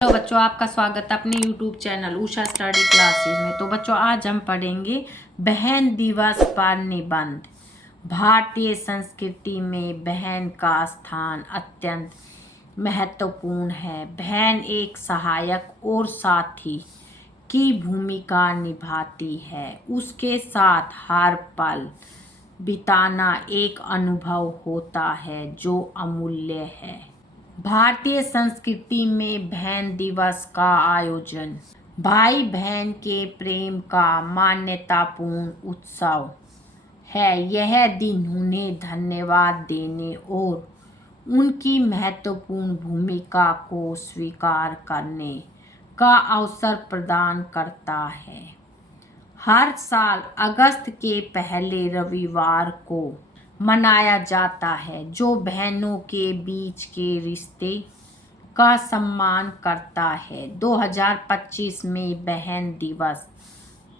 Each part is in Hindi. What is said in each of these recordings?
तो बच्चों, आपका स्वागत है अपने YouTube channel Usha study classes में। तो बच्चों, आज हम पढ़ेंगे बहन दिवस पर निबंध। भारतीय संस्कृति में बहन का स्थान अत्यंत महत्वपूर्ण है। बहन एक सहायक और साथी की भूमिका निभाती है। उसके साथ हर पल बिताना एक अनुभव होता है जो अमूल्य है। भारतीय संस्कृति में बहन दिवस का आयोजन भाई बहन के प्रेम का मान्यतापूर्ण उत्सव है। यह दिन उन्हें धन्यवाद देने और उनकी महत्वपूर्ण भूमिका को स्वीकार करने का अवसर प्रदान करता है। हर साल अगस्त के पहले रविवार को मनाया जाता है, जो बहनों के बीच के रिश्ते का सम्मान करता है। 2025 में बहन दिवस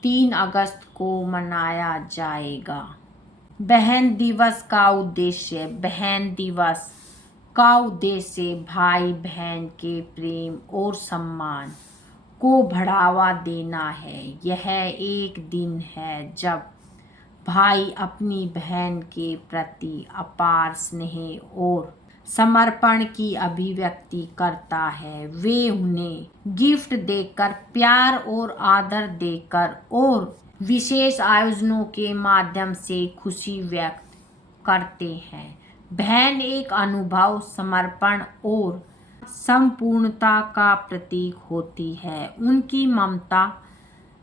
3 अगस्त को मनाया जाएगा। बहन दिवस का उद्देश्य भाई बहन के प्रेम और सम्मान को बढ़ावा देना है। यह एक दिन है जब भाई अपनी बहन के प्रति अपार स्नेह और समर्पण की अभिव्यक्ति करता है। वे उन्हें गिफ्ट देकर, प्यार और आदर देकर और विशेष आयोजनों के माध्यम से खुशी व्यक्त करते हैं। बहन एक अनुभव, समर्पण और संपूर्णता का प्रतीक होती है। उनकी ममता,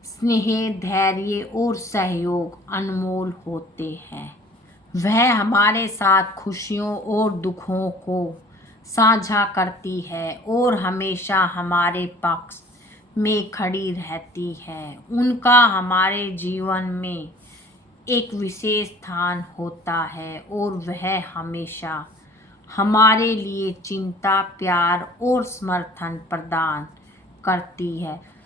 स्नेह, धैर्य और सहयोग अनमोल होते हैं। वह हमारे साथ खुशियों और दुखों को साझा करती है और हमेशा हमारे पक्ष में खड़ी रहती है। उनका हमारे जीवन में एक विशेष स्थान होता है और वह हमेशा हमारे लिए चिंता, प्यार और समर्थन प्रदान करती है।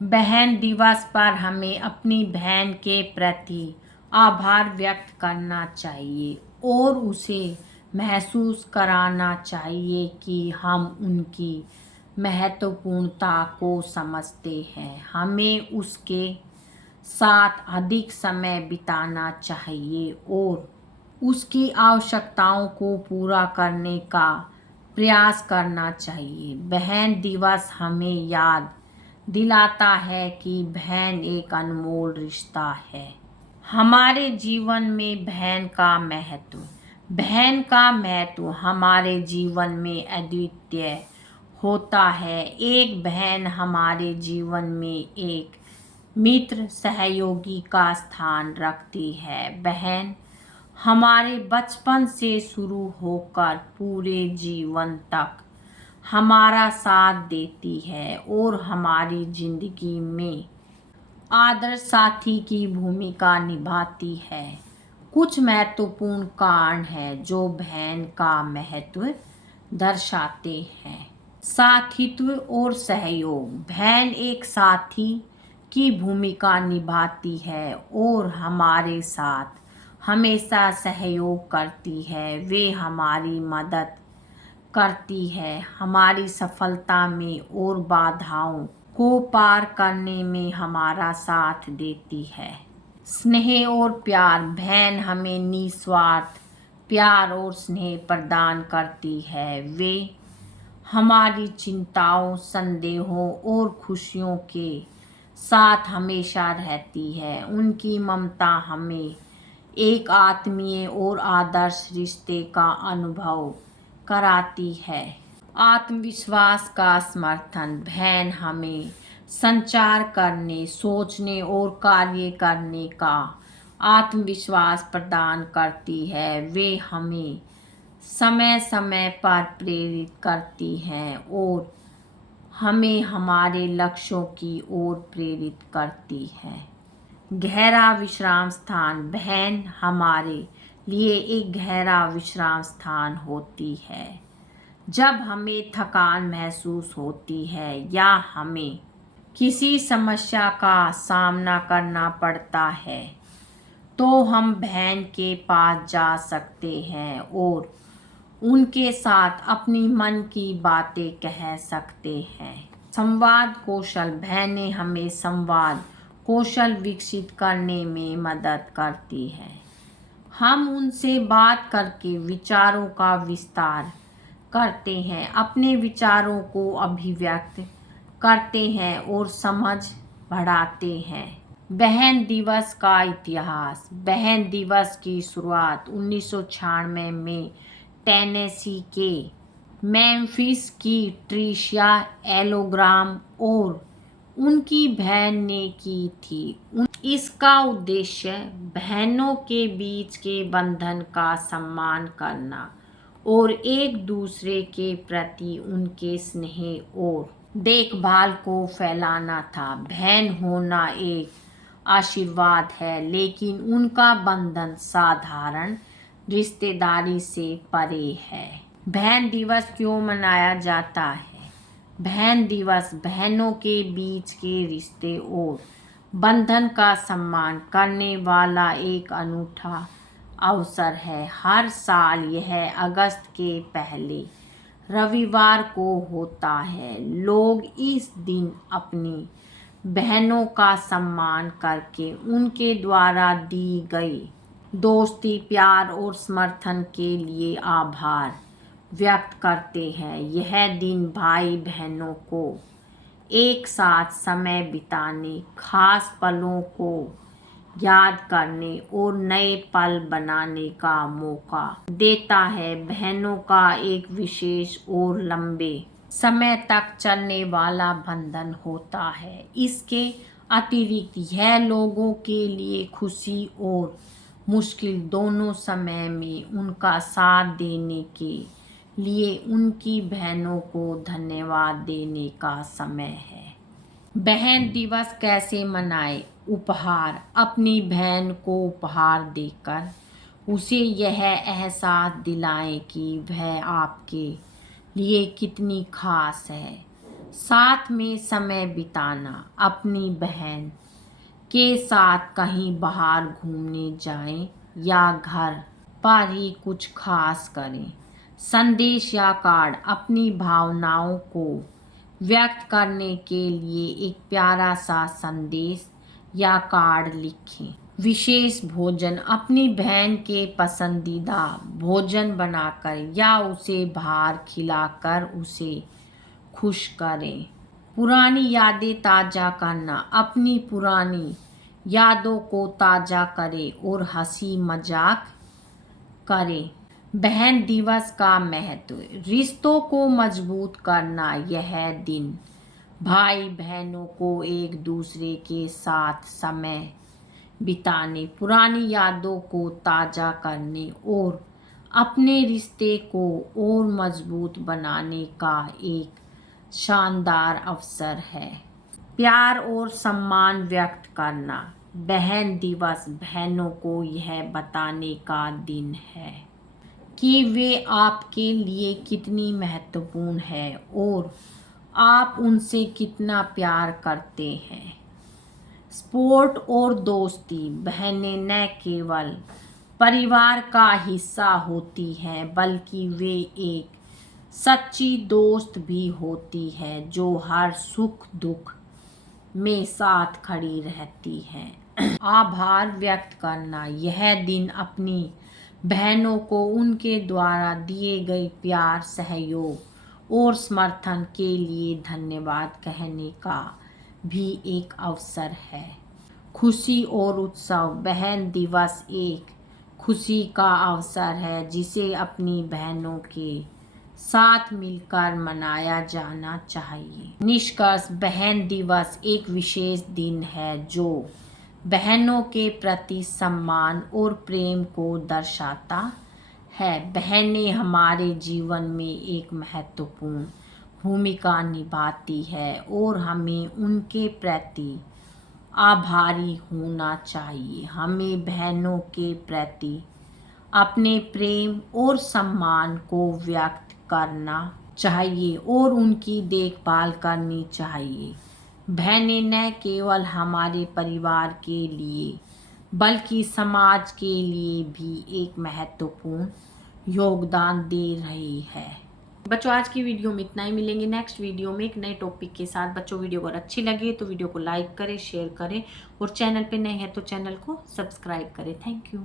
बहन दिवस पर हमें अपनी बहन के प्रति आभार व्यक्त करना चाहिए और उसे महसूस कराना चाहिए कि हम उनकी महत्वपूर्णता को समझते हैं। हमें उसके साथ अधिक समय बिताना चाहिए और उसकी आवश्यकताओं को पूरा करने का प्रयास करना चाहिए। बहन दिवस हमें याद दिलाता है कि बहन एक अनमोल रिश्ता है। हमारे जीवन में बहन का महत्व हमारे जीवन में अद्वितीय होता है। एक बहन हमारे जीवन में एक मित्र, सहयोगी का स्थान रखती है। बहन हमारे बचपन से शुरू होकर पूरे जीवन तक हमारा साथ देती है और हमारी जिंदगी में आदर्श साथी की भूमिका निभाती है। कुछ महत्वपूर्ण कारण हैं जो बहन का महत्व दर्शाते हैं। साथीत्व और सहयोग। बहन एक साथी की भूमिका निभाती है और हमारे साथ हमेशा सहयोग करती है। वे हमारी मदद करती है, हमारी सफलता में और बाधाओं को पार करने में हमारा साथ देती है। स्नेह और प्यार। बहन हमें निस्वार्थ प्यार और स्नेह प्रदान करती है। वे हमारी चिंताओं, संदेहों और खुशियों के साथ हमेशा रहती है। उनकी ममता हमें एक आत्मीय और आदर्श रिश्ते का अनुभव कराती है। आत्मविश्वास का समर्थन। बहन हमें संचार करने, सोचने और कार्य करने का आत्मविश्वास प्रदान करती है। वे हमें समय समय पर प्रेरित करती हैं और हमें हमारे लक्ष्यों की ओर प्रेरित करती है। गहरा विश्राम स्थान। बहन हमारे लिए एक गहरा विश्राम स्थान होती है। जब हमें थकान महसूस होती है या हमें किसी समस्या का सामना करना पड़ता है, तो हम बहन के पास जा सकते हैं और उनके साथ अपनी मन की बातें कह सकते हैं। संवाद कौशल। बहनें हमें संवाद कौशल विकसित करने में मदद करती है। हम उनसे बात करके विचारों का विस्तार करते हैं, अपने विचारों को अभिव्यक्त करते हैं और समझ बढ़ाते हैं। बहन दिवस का इतिहास। बहन दिवस की शुरुआत 1996 में टेनेसी के मेम्फिस की ट्रिशिया एलोग्राम और उनकी बहन ने की थी। इसका उद्देश्य बहनों के बीच के बंधन का सम्मान करना और एक दूसरे के प्रति उनके स्नेह और देखभाल को फैलाना था। बहन होना एक आशीर्वाद है, लेकिन उनका बंधन साधारण रिश्तेदारी से परे है। बहन दिवस क्यों मनाया जाता है? बहन दिवस बहनों के बीच के रिश्ते और बंधन का सम्मान करने वाला एक अनूठा अवसर है। हर साल यह अगस्त के पहले रविवार को होता है। लोग इस दिन अपनी बहनों का सम्मान करके उनके द्वारा दी गई दोस्ती, प्यार और समर्थन के लिए आभार व्यक्त करते हैं। यह दिन भाई बहनों को एक साथ समय बिताने, खास पलों को याद करने और नए पल बनाने का मौका देता है। बहनों का एक विशेष और लंबे समय तक चलने वाला बंधन होता है। इसके अतिरिक्त यह लोगों के लिए खुशी और मुश्किल दोनों समय में उनका साथ देने के लिए उनकी बहनों को धन्यवाद देने का समय है। बहन दिवस कैसे मनाएं? उपहार। अपनी बहन को उपहार देकर उसे यह एहसास दिलाएं कि वह आपके लिए कितनी खास है। साथ में समय बिताना। अपनी बहन के साथ कहीं बाहर घूमने जाएं या घर पर ही कुछ खास करें। संदेश या कार्ड। अपनी भावनाओं को व्यक्त करने के लिए एक प्यारा सा संदेश या कार्ड लिखें। विशेष भोजन। अपनी बहन के पसंदीदा भोजन बनाकर या उसे बाहर खिलाकर उसे खुश करें। पुरानी यादें ताज़ा करना। अपनी पुरानी यादों को ताज़ा करें और हंसी मजाक करें। बहन दिवस का महत्व। रिश्तों को मजबूत करना। यह दिन भाई बहनों को एक दूसरे के साथ समय बिताने, पुरानी यादों को ताज़ा करने और अपने रिश्ते को और मजबूत बनाने का एक शानदार अवसर है। प्यार और सम्मान व्यक्त करना। बहन दिवस बहनों को यह बताने का दिन है कि वे आपके लिए कितनी महत्वपूर्ण है और आप उनसे कितना प्यार करते हैं। सपोर्ट और दोस्ती। बहनें न केवल परिवार का हिस्सा होती हैं, बल्कि वे एक सच्ची दोस्त भी होती है जो हर सुख दुख में साथ खड़ी रहती है। आभार व्यक्त करना। यह दिन अपनी बहनों को उनके द्वारा दिए गए प्यार, सहयोग और समर्थन के लिए धन्यवाद कहने का भी एक अवसर है। खुशी और उत्सव। बहन दिवस एक खुशी का अवसर है जिसे अपनी बहनों के साथ मिलकर मनाया जाना चाहिए। निष्कर्ष। बहन दिवस एक विशेष दिन है जो बहनों के प्रति सम्मान और प्रेम को दर्शाता है। बहनें हमारे जीवन में एक महत्वपूर्ण भूमिका निभाती है और हमें उनके प्रति आभारी होना चाहिए। हमें बहनों के प्रति अपने प्रेम और सम्मान को व्यक्त करना चाहिए और उनकी देखभाल करनी चाहिए। बहनें न केवल हमारे परिवार के लिए बल्कि समाज के लिए भी एक महत्वपूर्ण योगदान दे रही है। बच्चों आज की वीडियो में इतना ही, मिलेंगे नेक्स्ट वीडियो में एक नए टॉपिक के साथ। बच्चों वीडियो अगर अच्छी लगे तो वीडियो को लाइक करें, शेयर करें और चैनल पे नए हैं तो चैनल को सब्सक्राइब करें। Thank you.